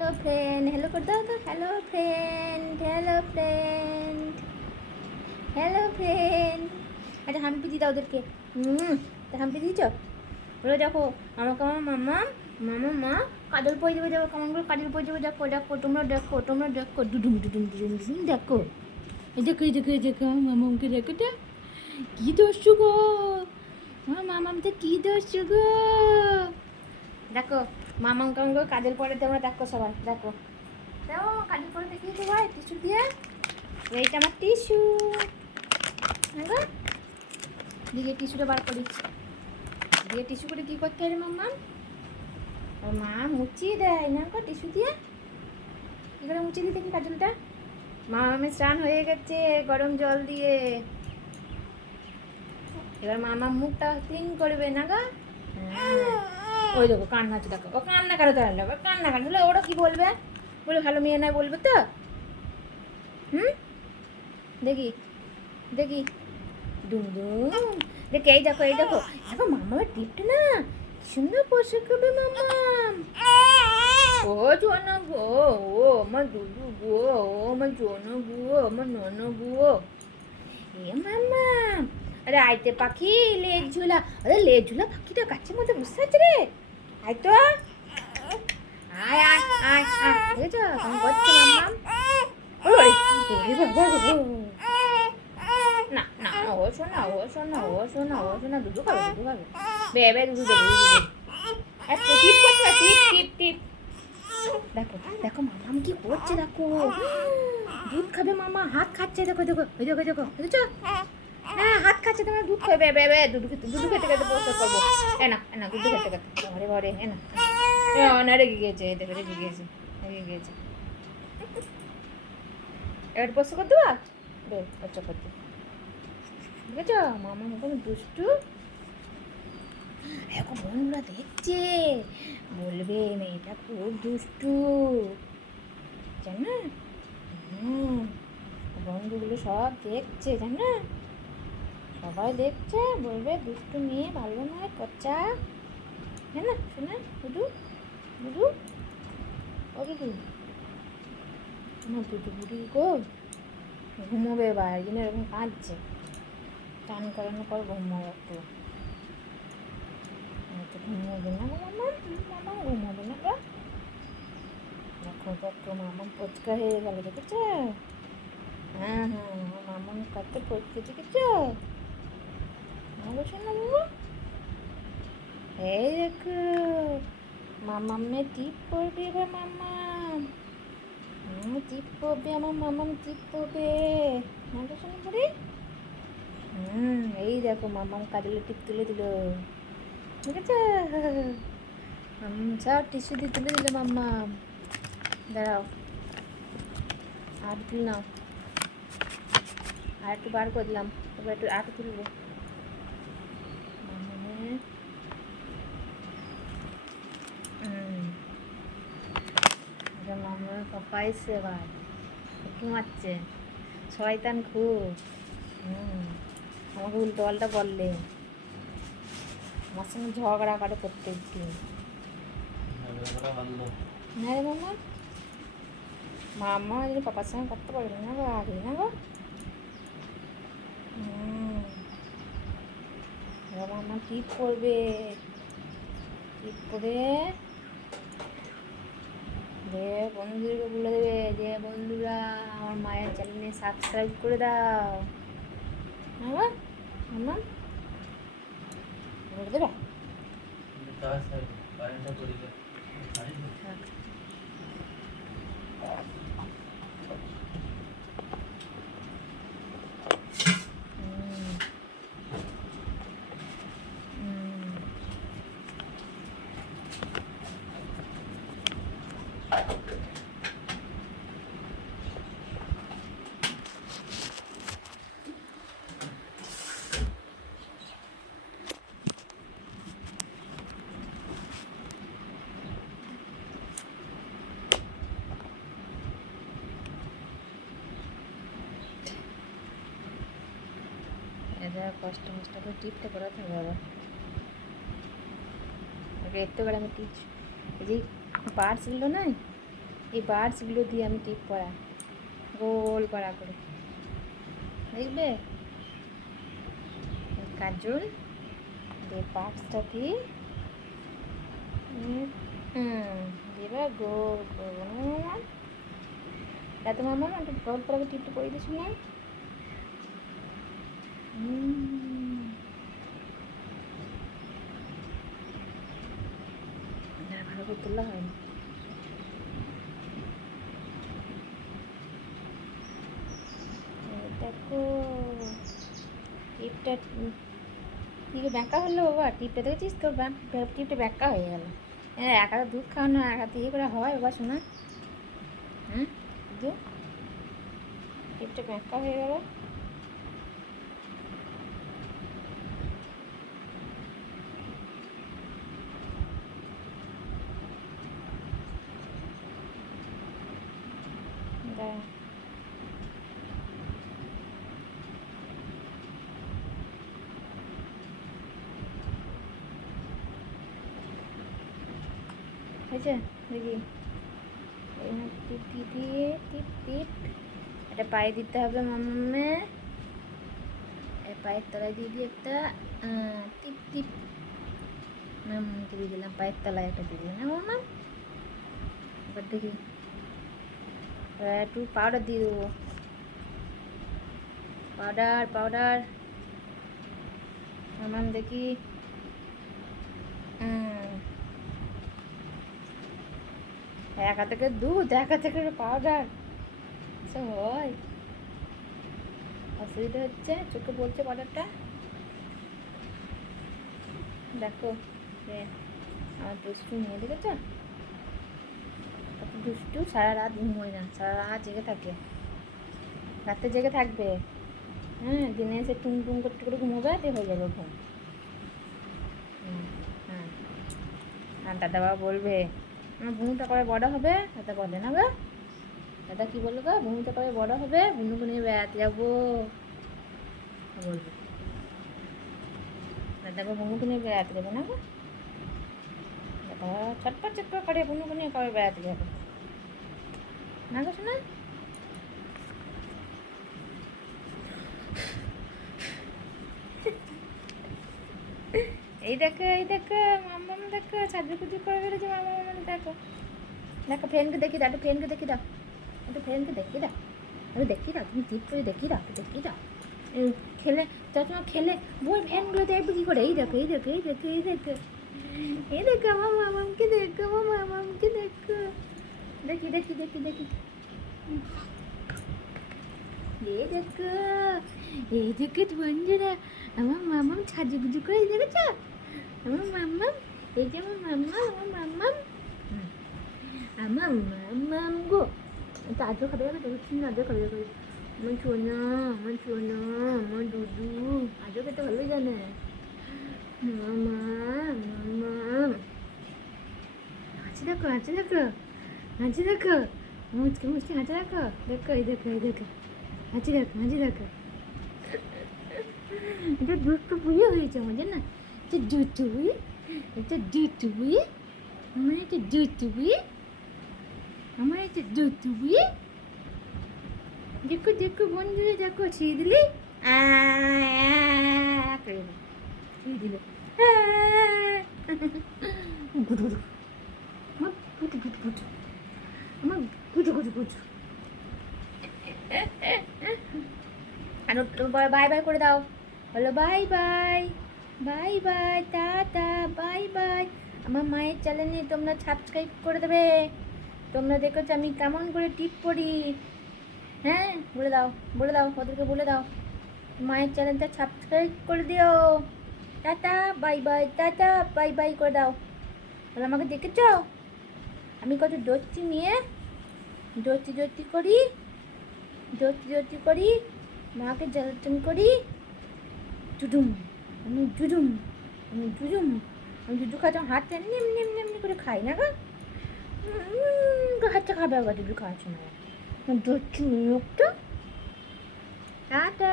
Hello friend, hello করে দাও তো। Hello friend, hello friend, hello friend. একটা হাম্পি দিয়ে দাও ওদেরকে। তা হাম্পি দিয়েছ? ওরা দেখো আমাকে আমার মামা মামা মা কাজল পরে দেবে, দেখো কেমন করে কাজল পরে দেবে। দেখো দেখো, তোমরা দেখো, তোমরা দেখো, ডুডুম ডুডুম ডুডুম ডুডুম দেখো। এই দেখো, এই দেখো, এই দেখো, মামাকে দেখো তো কী দস্যু গো। আমার মামামটা কী দস্যু গো। দেখো মামাম কেমন করে কাজল পরে তোমরা দেখো সবাই দেখো। দেখো কাজল পরে দেখিয়েছো ভাই টিস্যু দিয়ে। এইটা আমার টিস্যু। দেখো দিয়ে টিস্যুটা বার করি। দিয়ে টিস্যু করে কী করতে হবে মাম্মা? ওর মা মুচিয়ে দেয় না গো টিস্যু দিয়ে। কী করে মুচিয়ে দিই দেখি কাজলটা। মামামের স্নান হয়ে গেছে গরম জল দিয়ে। এবার মামা মুখটা ক্লিন করবে না গো। ওই দেখো কান্না হচ্ছে, দেখো ও কান্না কারো তাহলে ও কান্না কারো হলে ওরা কি বলবে? বলে ভালো মেয়ে নয় বলবে তো। দেখি দেখি ডুম ডুম। দেখে এই দেখো, এই দেখো, দেখো মামার টিপটা না কি সুন্দর পোষা করবে মামাম। ও জোনা গো, ও আমার দুদু গো, ও আমার জোনা গো, আমার নন গো। এ মামা, আরে আইতে পাখি লেজ ঝুলা। আরে লেজ ঝুলা পাখিটা গাছের মধ্যে বসে আছে রে। আয় তো, আয় আয় আয় আয়। দেখেছো কেমন করছে মাম্মাম? ওরে ওরে বাবা গো। না না ও শোনা, ও শোনা, ও শোনা, ও শোনা, দুধু খাবে, দুধু খাবে। বেবে দুধু দেবে, দুধু দেবে। একটু টিপ করতে হবে, টিপ টিপ টিপ। দেখো দেখো মামাম কি করছে দেখো। দুধ খাবে মামা, হাত খাচ্ছে দেখো দেখো, ওই দেখো দেখো, বুঝেছো? হ্যাঁ হাত খাচ্ছে, তোমার দুধ খাবে, বেবে দুধ খেতে, দুধ খেতে খেতে পোস্ট করবো। এ না এ না, দুধ খেতে খেতে ঘরে ঘরে এ না। না রেগে গিয়েছে, এই দেখো রেগে গিয়েছে, রেগে গিয়েছে। এবার পোস্ট করে দেবা। রে বাচ্চা করতে বুঝেছ মামা মতন দুষ্টু। এখন বন্ধুরা দেখছে বলবে মেয়েটা খুব দুষ্টু, জানো? বন্ধুগুলো সব দেখছে, জানো? সবাই দেখছে, বলবে দুষ্টু মেয়ে ভালো নয়, পচা। হ্যাঁ না শোনা দুদু, দুদু, ও দুদু, আমার দুদু বুড়ি গো ঘুমোবে এবার, এই জন্য এরকম কাঁদছে। টান করানোর পর ঘুমোবে একটু। ঘুমোবে না গো মামা, মামা ঘুমোবে না গো। দেখো দেখো মামাম পচকা হয়ে গেল, দেখেছ? হ্যাঁ হ্যাঁ মামাম কত পচকে, দেখেছ? বলছো না বাবু? এই দেখো মামামে টিপ পড়বে এবার, মামাম টিপ পড়বে, আমার মামাম টিপ পড়বে। বলছো না পড়ি? এই দেখো মামাম কাজলে টিপ তুলে দিল, দেখেছ? সব টিস্যু দিয়ে তুলে দিল মাম্মাম। দাঁড়াও আর তুলে নাও, আর একটু বার করে দিলাম, এবার একটু আর তুলবো। মামার পাপা এসছে এবার, কি মারছে, শয়তান খুব। আমাকে উল্টো পাল্টা বললে, আমার সঙ্গে ঝগড়া করে প্রত্যেক দিন। হ্যাঁ রে মামা, মামা যদি পাপার সঙ্গে করতে পারবে না গো, আগে না গো। মামা টিপ করবে, টিপ করে যে বন্ধুদেরকে বলে দেবে যে বন্ধুরা আমার মায়ের চ্যানেলে সাবস্ক্রাইব করে দাও। মামা মামা বলে দেবে। এটা কষ্ট মষ্ট করে টিপটা করাতে হবে আবার। ওকে এতে করে আমি টিচ এই যে পার্টসগুলো না এই বার্ডসগুলো দিয়ে আমি টিপ পড়া গোল করা করে দেখবে কাজল দিয়ে বার্ডসটা দিয়ে দেবা গোল করবো না মামা এত মামা একটু গোল করে টিপটা করে দিস না ভালো করে তোলা হয়নি দেখো টিপটা দিকে ব্যাঁকা হলো বাবা টিপটা দেখেছিস তোর টিপটা ব্যাঁকা হয়ে গেল এক হাতে দুধ খাওয়ানো এক হাতে ইয়ে করে হয় বাবা শোনা টিপটা ব্যাঁকা হয়ে গেল হয়েছে দেখি টিপ দিয়ে টিপ টিপ এটা পায়ে দিতে হবে মামে পায়ের তলায় দিয়ে দিয়ে একটা টিপ টিপ মামকে দিয়ে দিলাম পায়ের তলায় একটা দিয়ে দিলাম হ্যাঁ মামা এবার দেখি একটু পাউডার দিয়ে দেবো পাউডার পাউডার মামাম দেখি একা থেকে দুধ একা থেকে পাউডার সব হয় অসুবিধা হচ্ছে চোখে পড়ছে পাউডারটা দেখো আমার দুষ্টু নিয়ে দেখেছ কত দুষ্টু সারা রাত ঘুমোয় না সারা রাত জেগে থাকে রাতে জেগে থাকবে হ্যাঁ দিনে এসে টুং টুং করতে করে ঘুমোবে তো হয়ে যাবে ঘুম হ্যাঁ আর দাদা বাবা বলবে আমার বুনুটা কবে বড় হবে দাদা বলে না গো দাদা কী বললো গো বুনুটা কবে বড় হবে বুনুকে নিয়ে বেড়াতে যাবো বলবে দাদাকে বুনুকে নিয়ে বেড়াতে যাবে না গো দাদা ছটপট ছটপট করে বুনুকে নিয়ে কবে বেড়াতে যাবে না গো শোনা এই দেখো মাম্মা দেখো সাজুগুজু করে ফেলেছে মামা মামা দেখো দেখো ফ্রেন্ডকে দেখি দাও একটু ফ্রেন্ডকে দেখি দাও একটু ফ্রেন্ডকে দেখি দাও একটু দেখি দাও তুমি টিপ করে দেখি দাও একটু দেখি দাও খেলে তোমার খেলে বই ফ্যানগুলো দেখবে কী করে এই দেখো এই দেখো এই দেখো এই দেখো এই দেখো আমার মামাকে দেখো আমার মামাকে দেখো দেখি দেখি দেখি দেখি এই দেখো এই দেখো বন্ধুরা আমার মামাম সাজুগুজু করে দেখেছ আমার মাম্মাম এই যে আমার মাম্মা আমার মাম্মাম আমার মাম্মাম গো তো আজও খাবে যাবে তো আজও খাবে যাবে আমার সোনা আমার দুদু আজও খেতে ভালোই জানে মামা মাম্মাম হাঁচি দেখো হাঁচি দেখো হাঁচি দেখো মুচকে মুচকে হাঁচি দেখো দেখো এই দেখো এই দেখো হাঁচি দেখো হাঁচি দেখো এটা দুধ বুঝে হয়েছে আমার জানা এটা দুধ বুঝি এটা দুধ বুঝি আমার এটা দুধ বুঝি আমার এটা দুধ বুঝি দেখো দেখো বন্ধুরা দেখো ছিঁড়ে দিলি ছিঁড়ে দিল গুটু গুটু আমার গুটু গুটু গুটু আমার গুটু গুটু গুটু আর বাই বাই করে দাও বলো bye bye bye bye tata bye bye আমার মায়ের চ্যানেলে তোমরা সাবস্ক্রাইব করে দেবে তোমরা দেখো যে আমি কেমন করে টিপ পড়ি হ্যাঁ বলে দাও ওদেরকে বলে দাও মায়ের চ্যানেলটা সাবস্ক্রাইব করে দিও টাটা বাই বাই করে দাও তাহলে আমাকে দেখেছ আমি কত দোস্তি নিয়ে দোস্তি করি মাকে জ্বালাতন করি আমি দুধু খাচ্ছি হাতে এমনি করে খাই না গো হাতটা খাবে আবার দুধু খাওয়ার সময় দোস্তি মুখটা টাটা